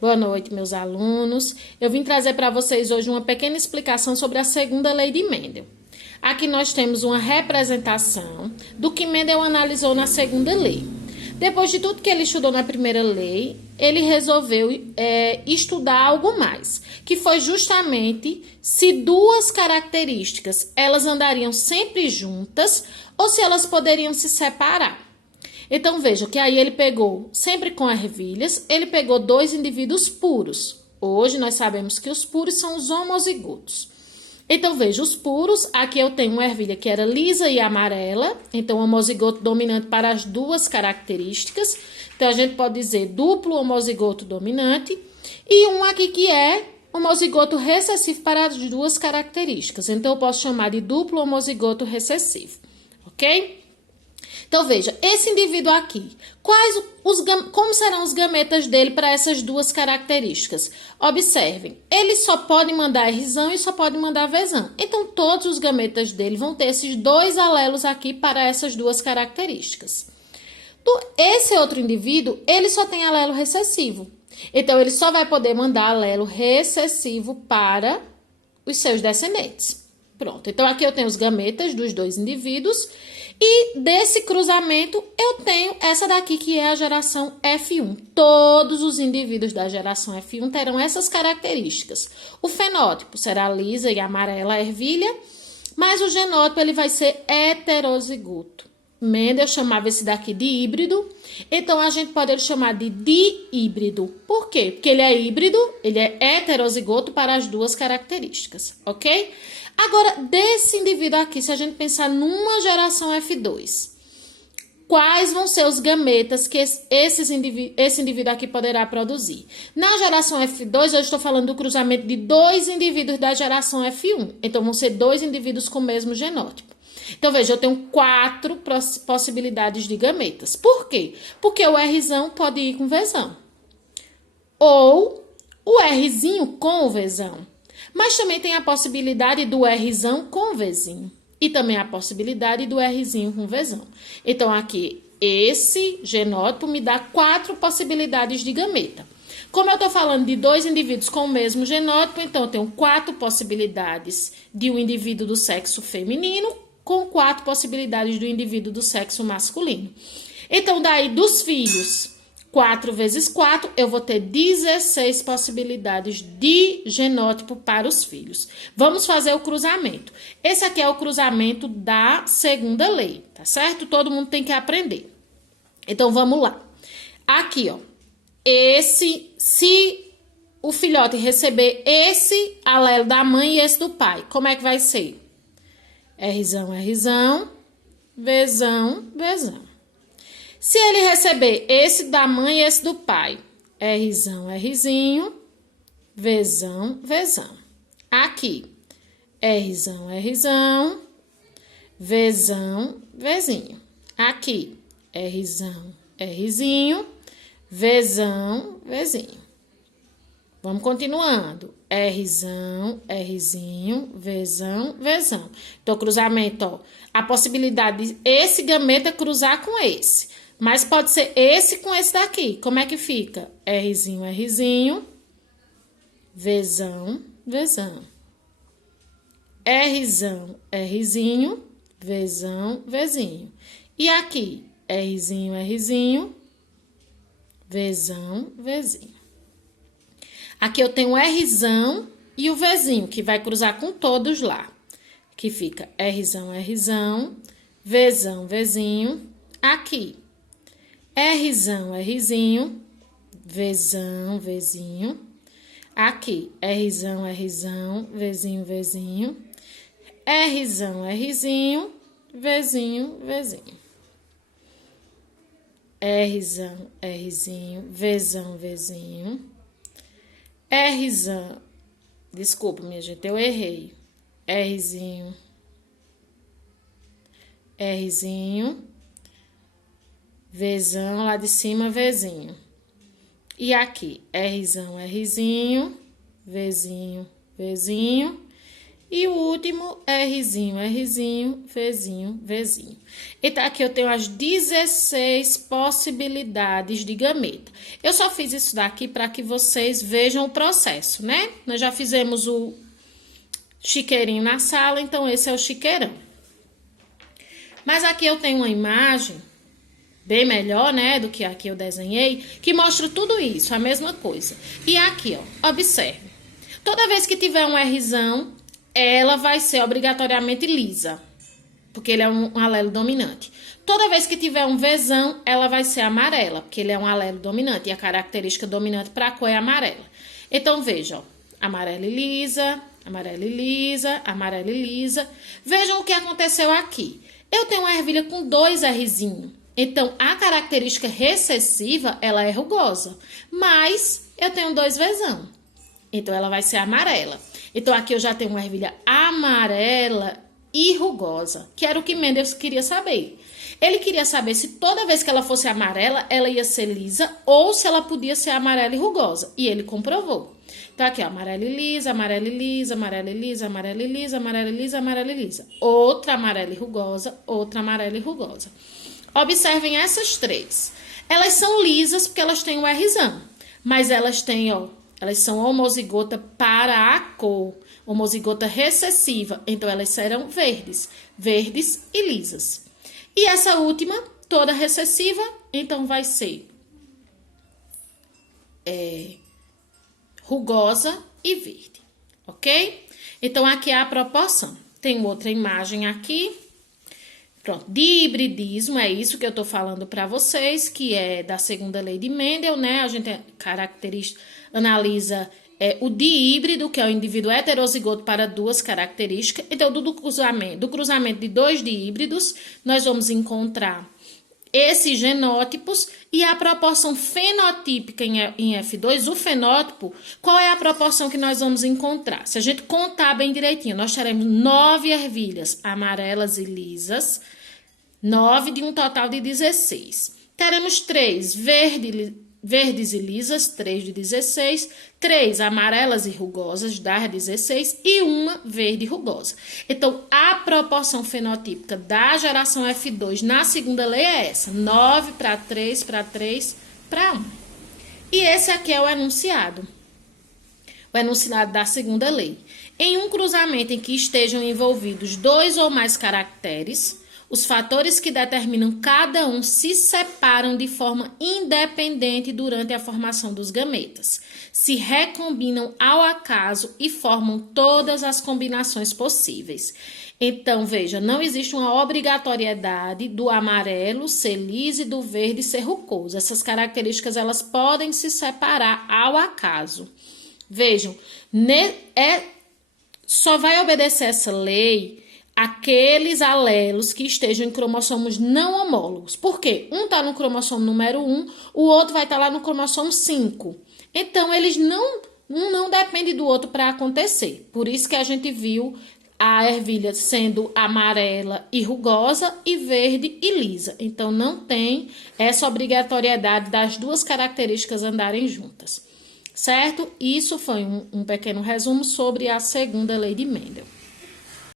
Boa noite, meus alunos. Eu vim trazer para vocês hoje uma pequena explicação sobre a segunda lei de Mendel. Aqui nós temos uma representação do que Mendel analisou na segunda lei. Depois de tudo que ele estudou na primeira lei, ele resolveu estudar algo mais, que foi justamente se duas características elas andariam sempre juntas ou se elas poderiam se separar. Então, veja que aí ele pegou, sempre com ervilhas, ele pegou dois indivíduos puros. Hoje nós sabemos que os puros são os homozigotos. Então, veja, os puros, aqui eu tenho uma ervilha que era lisa e amarela, então homozigoto dominante para as duas características. Então, a gente pode dizer duplo homozigoto dominante. E um aqui que é homozigoto recessivo para as duas características. Então, eu posso chamar de duplo homozigoto recessivo, ok? Então, veja, esse indivíduo aqui, como serão os gametas dele para essas duas características? Observem, ele só pode mandar Rzão e só pode mandar Vzão. Então, todos os gametas dele vão ter esses dois alelos aqui para essas duas características. Esse outro indivíduo, ele só tem alelo recessivo. Então, ele só vai poder mandar alelo recessivo para os seus descendentes. Pronto, então aqui eu tenho os gametas dos dois indivíduos. E desse cruzamento, eu tenho essa daqui, que é a geração F1. Todos os indivíduos da geração F1 terão essas características. O fenótipo será lisa e amarela a ervilha, mas o genótipo ele vai ser heterozigoto. Mendel chamava esse daqui de híbrido, então a gente pode chamar de dihíbrido. Por quê? Porque ele é híbrido, ele é heterozigoto para as duas características, ok? Agora, desse indivíduo aqui, se a gente pensar numa geração F2, quais vão ser os gametas que esse indivíduo aqui poderá produzir? Na geração F2, eu estou falando do cruzamento de dois indivíduos da geração F1. Então, vão ser dois indivíduos com o mesmo genótipo. Então, veja, eu tenho 4 possibilidades de gametas. Por quê? Porque o Rzão pode ir com Vzão. Ou o Rzinho com o Vzão. Mas também tem a possibilidade do Rzão com Vzinho. E também a possibilidade do Rzinho com Vzão. Então, aqui, esse genótipo me dá 4 possibilidades de gameta. Como eu estou falando de dois indivíduos com o mesmo genótipo, então eu tenho 4 possibilidades de um indivíduo do sexo feminino com 4 possibilidades do indivíduo do sexo masculino. Então, daí dos filhos, 4 vezes 4, eu vou ter 16 possibilidades de genótipo para os filhos. Vamos fazer o cruzamento. Esse aqui é o cruzamento da segunda lei, tá certo? Todo mundo tem que aprender. Então, vamos lá. Aqui, ó. Se o filhote receber esse alelo da mãe e esse do pai, como é que vai ser? Rzão, Rzão, Vzão, Vzão. Se ele receber esse da mãe e esse do pai, Rzão, Rzinho, Vzão, Vzão. Aqui, Rzão, Rzão, Vzão, Vzinho. Aqui, Rzão, Rzinho, Vzão, Vzinho. Vamos continuando. Rzão, Rzinho, Vzão, Vzão. Então, cruzamento, ó. A possibilidade de esse gameta cruzar com esse. Mas pode ser esse com esse daqui. Como é que fica? Rzinho, Rzinho, Vzão, Vzão. Rzão, Rzinho, Vzão, Vzinho. E aqui, Rzinho, Rzinho, Vzão, Vzinho. Aqui eu tenho o Rzão e o Vzinho, que vai cruzar com todos lá. Que fica Rzão, Rzão, Vzão, Vzinho. Aqui, Rzão, Rzinho, Vzão, Vzinho. Aqui, Rzão, Rzão, Vzinho, Vzinho. Rzão, Rzinho, Vzinho, Vzinho. Rzão, Rzinho, Vzão, Vzinho. Rzão, desculpa, minha gente, eu errei. Rzinho, Rzinho, Vzão, lá de cima, Vzinho. E aqui, Rzão, Rzinho, Vzinho, Vzinho. E o último, Rzinho, Rzinho, Vzinho, Vzinho. Então, aqui eu tenho as 16 possibilidades de gameta. Eu só fiz isso daqui para que vocês vejam o processo, né? Nós já fizemos o chiqueirinho na sala, então esse é o chiqueirão. Mas aqui eu tenho uma imagem bem melhor, né, do que aqui eu desenhei, que mostra tudo isso, a mesma coisa. E aqui, ó, observe. Toda vez que tiver um Rzão, ela vai ser obrigatoriamente lisa, porque ele é um alelo dominante. Toda vez que tiver um Vzão, ela vai ser amarela, porque ele é um alelo dominante, e a característica dominante para a cor é amarela. Então, veja, ó, amarela e lisa, amarela e lisa, amarela e lisa. Vejam o que aconteceu aqui. Eu tenho uma ervilha com 2 Rzinhos, então a característica recessiva, ela é rugosa, mas eu tenho 2 Vzão, então ela vai ser amarela. Então, aqui eu já tenho uma ervilha amarela e rugosa, que era o que Mendel queria saber. Ele queria saber se toda vez que ela fosse amarela, ela ia ser lisa ou se ela podia ser amarela e rugosa. E ele comprovou. Então, aqui, ó, amarela e lisa, amarela e lisa, amarela e lisa, amarela e lisa, amarela e lisa, amarela e lisa. Outra amarela e rugosa, outra amarela e rugosa. Observem essas 3. Elas são lisas porque elas têm o Rzão, mas elas têm, ó, elas são homozigota para a cor, homozigota recessiva, então elas serão verdes, verdes e lisas. E essa última, toda recessiva, então vai ser rugosa e verde, ok? Então, aqui é a proporção. Tem outra imagem aqui. Pronto, de hibridismo, é isso que eu tô falando para vocês, que é da segunda lei de Mendel, né? A gente analisa o dihíbrido, que é o indivíduo heterozigoto para 2 características. Então, do cruzamento de 2 dihíbridos, nós vamos encontrar esses genótipos e a proporção fenotípica em F2, o fenótipo, qual é a proporção que nós vamos encontrar? Se a gente contar bem direitinho, nós teremos 9 ervilhas amarelas e lisas, 9 de um total de 16. Teremos 3 verdes e lisas, 3 de 16, 3 amarelas e rugosas, das 16, e uma verde rugosa. Então, a proporção fenotípica da geração F2 na segunda lei é essa, 9 para 3, para 3, para 1. E esse aqui é o enunciado da segunda lei. Em um cruzamento em que estejam envolvidos 2 ou mais caracteres, os fatores que determinam cada um se separam de forma independente durante a formação dos gametas, se recombinam ao acaso e formam todas as combinações possíveis. Então, veja, não existe uma obrigatoriedade do amarelo ser liso e do verde ser rugoso. Essas características, elas podem se separar ao acaso. Vejam, só vai obedecer essa lei aqueles alelos que estejam em cromossomos não homólogos. Por quê? Um está no cromossomo número 1, o outro vai estar lá no cromossomo 5. Então, eles um não depende do outro para acontecer. Por isso que a gente viu a ervilha sendo amarela e rugosa e verde e lisa. Então, não tem essa obrigatoriedade das 2 características andarem juntas. Certo? Isso foi um pequeno resumo sobre a segunda lei de Mendel.